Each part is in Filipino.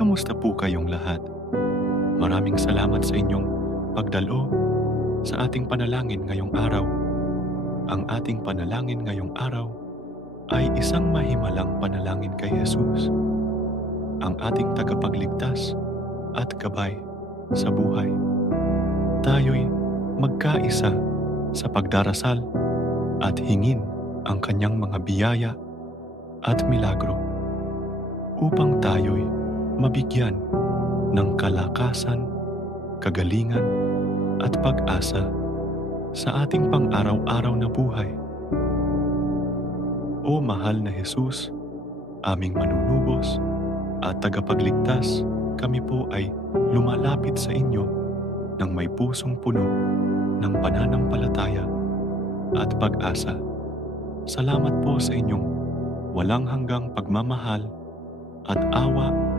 Kamusta po kayong lahat? Maraming salamat sa inyong pagdalo sa ating panalangin ngayong araw. Ang ating panalangin ngayong araw ay isang mahimalang panalangin kay Jesus, ang ating tagapagligtas at gabay sa buhay. Tayo'y magkaisa sa pagdarasal at hingin ang kanyang mga biyaya at milagro upang tayo'y mabigyan ng kalakasan, kagalingan at pag-asa sa ating pang-araw-araw na buhay. O mahal na Jesus, aming manunubos at tagapagligtas, kami po ay lumalapit sa inyo ng may pusong puno ng pananampalataya at pag-asa. Salamat po sa inyong walang hanggang pagmamahal at awa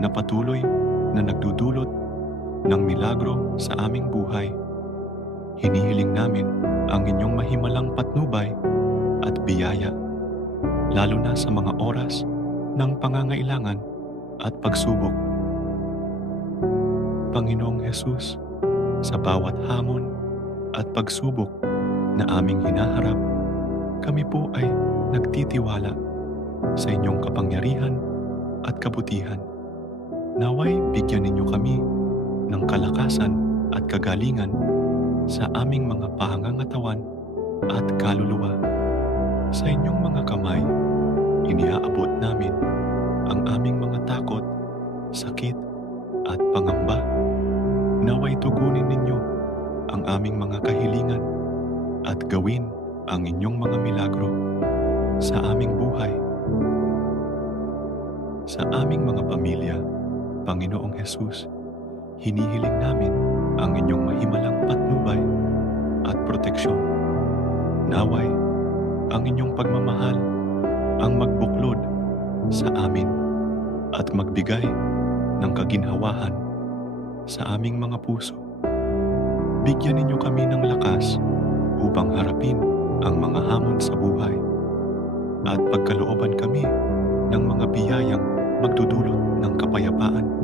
na patuloy na nagdudulot ng milagro sa aming buhay. Hinihiling namin ang inyong mahimalang patnubay at biyaya, lalo na sa mga oras ng pangangailangan at pagsubok. Panginoong Hesus, sa bawat hamon at pagsubok na aming hinaharap, kami po ay nagtitiwala sa inyong kapangyarihan at kabutihan. Naway bigyan ninyo kami ng kalakasan at kagalingan sa aming mga pahangangatawan at kaluluwa. Sa inyong mga kamay, iniaabot namin ang aming mga takot, sakit at pangamba. Naway tugunin ninyo ang aming mga kahilingan at gawin ang inyong mga milagro sa aming buhay. Sa aming mga pamilya, Panginoong Hesus, hinihiling namin ang inyong mahimalang patnubay at proteksyon. Naway, ang inyong pagmamahal ang magbuklod sa amin at magbigay ng kaginhawahan sa aming mga puso. Bigyan ninyo kami ng lakas upang harapin ang mga hamon sa buhay at pagkalooban kami ng mga biyayang magdudulot ng kapayapaan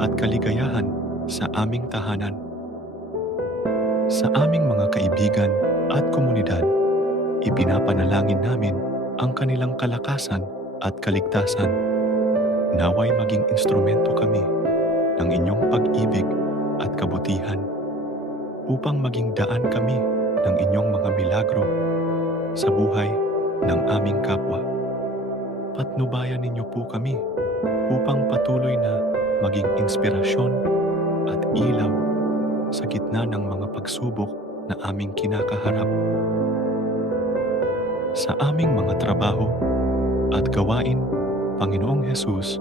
at kaligayahan sa aming tahanan. Sa aming mga kaibigan at komunidad, ipinapanalangin namin ang kanilang kalakasan at kaligtasan. Naway maging instrumento kami ng inyong pag-ibig at kabutihan upang maging daan kami ng inyong mga milagro sa buhay ng aming kapwa. Patnubayan ninyo po kami upang patuloy na maging inspirasyon at ilaw sa gitna ng mga pagsubok na aming kinakaharap. Sa aming mga trabaho at gawain, Panginoong Hesus,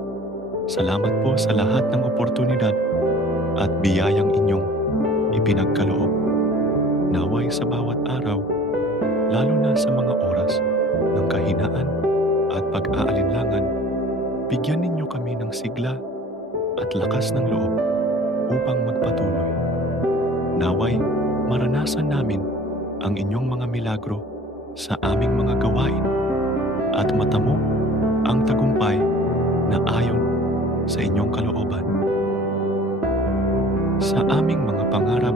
salamat po sa lahat ng oportunidad at biyayang inyong ipinagkaloob. Naway sa bawat araw, lalo na sa mga oras ng kahinaan at pag-aalinlangan, bigyan ninyo kami ng sigla at lakas ng loob upang magpatuloy. Naway, maranasan namin ang inyong mga milagro sa aming mga gawain at matamo ang tagumpay na ayon sa inyong kalooban. Sa aming mga pangarap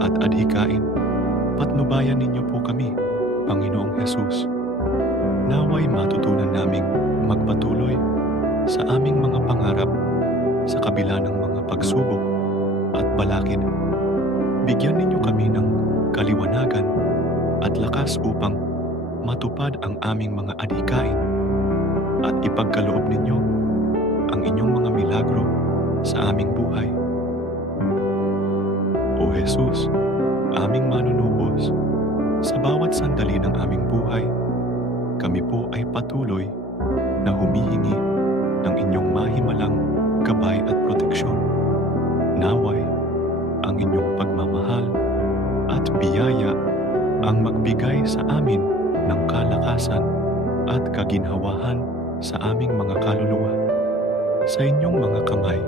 at adhikain, patnubayan ninyo po kami, Panginoong Hesus. Naway matutunan naming magpatuloy sa aming mga pangarap sa kabila ng mga pagsubok at balakid. Bigyan ninyo kami ng kaliwanagan at lakas upang matupad ang aming mga adhikain at ipagkaloob ninyo ang inyong mga milagro sa aming buhay. O Jesus, aming manunubos, sa bawat sandali ng aming buhay, kami po ay patuloy na humihingi ng inyong mahimalang gabay at proteksyon. Naway, ang inyong pagmamahal at biyaya ang magbigay sa amin ng kalakasan at kaginhawahan sa aming mga kaluluwa. Sa inyong mga kamay,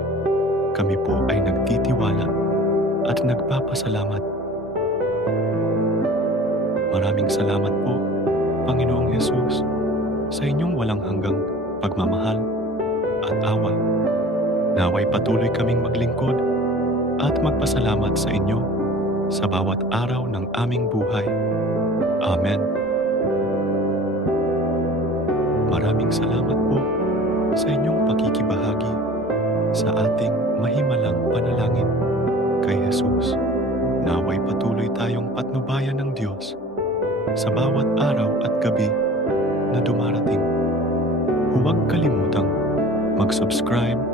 kami po ay nagtitiwala at nagpapasalamat. Maraming salamat po, Panginoong Hesus, sa inyong walang hanggang pagmamahal at awa. Naway patuloy kaming maglingkod at magpasalamat sa inyo sa bawat araw ng aming buhay. Amen. Maraming salamat po sa inyong pakikibahagi sa ating mahimalang panalangin kay Jesus. Naway patuloy tayong patnubayan ng Diyos sa bawat araw at gabi na dumarating. Huwag kalimutang mag-subscribe,